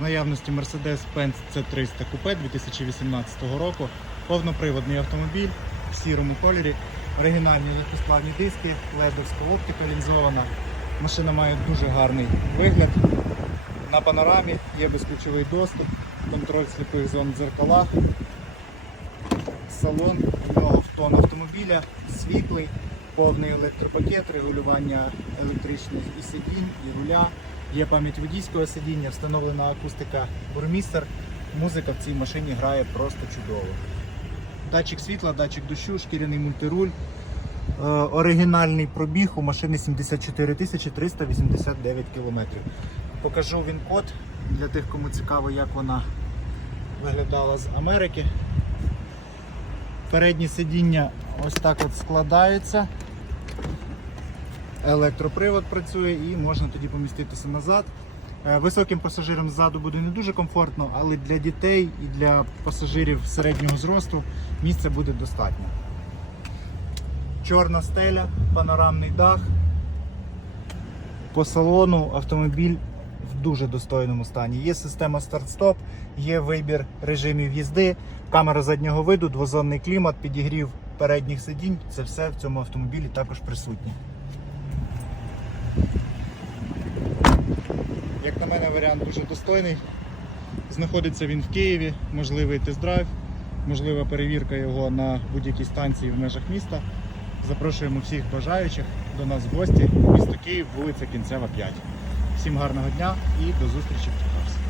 Наявності Mercedes-Benz C300 Coupe 2018 року. Повноприводний автомобіль в сірому кольорі. Оригінальні легкосплавні диски, ледовська оптика лінзована. Машина має дуже гарний вигляд. На панорамі є безключовий доступ, контроль сліпих зон в дзеркалах. Салон нього в тон автомобіля, світлий, повний електропакет, регулювання електричних і сидінь, і руля. Є пам'ять водійського сидіння, встановлена акустика бурмістер. Музика в цій машині грає просто чудово. Датчик світла, датчик дощу, шкіряний мультируль. Е, оригінальний пробіг у машини 74 389 км. Покажу він код для тих, кому цікаво, як вона виглядала з Америки. Передні сидіння ось так от складаються. Електропривод працює і можна тоді поміститися назад. Е, Високим пасажирам ззаду буде не дуже комфортно, але для дітей і для пасажирів середнього зросту місця буде достатньо. Чорна стеля, панорамний дах. По салону автомобіль в дуже достойному стані. Є система старт-стоп, є вибір режимів їзди, камера заднього виду, двозонний клімат, підігрів передніх сидінь. Це все в цьому автомобілі також присутнє. Як на мене, варіант дуже достойний. Знаходиться він в Києві, можливий тест-драйв, можлива перевірка його на будь-якій станції в межах міста. Запрошуємо всіх бажаючих до нас в гості. Місто Київ, вулиця Кінцева 5. Всім гарного дня і до зустрічі!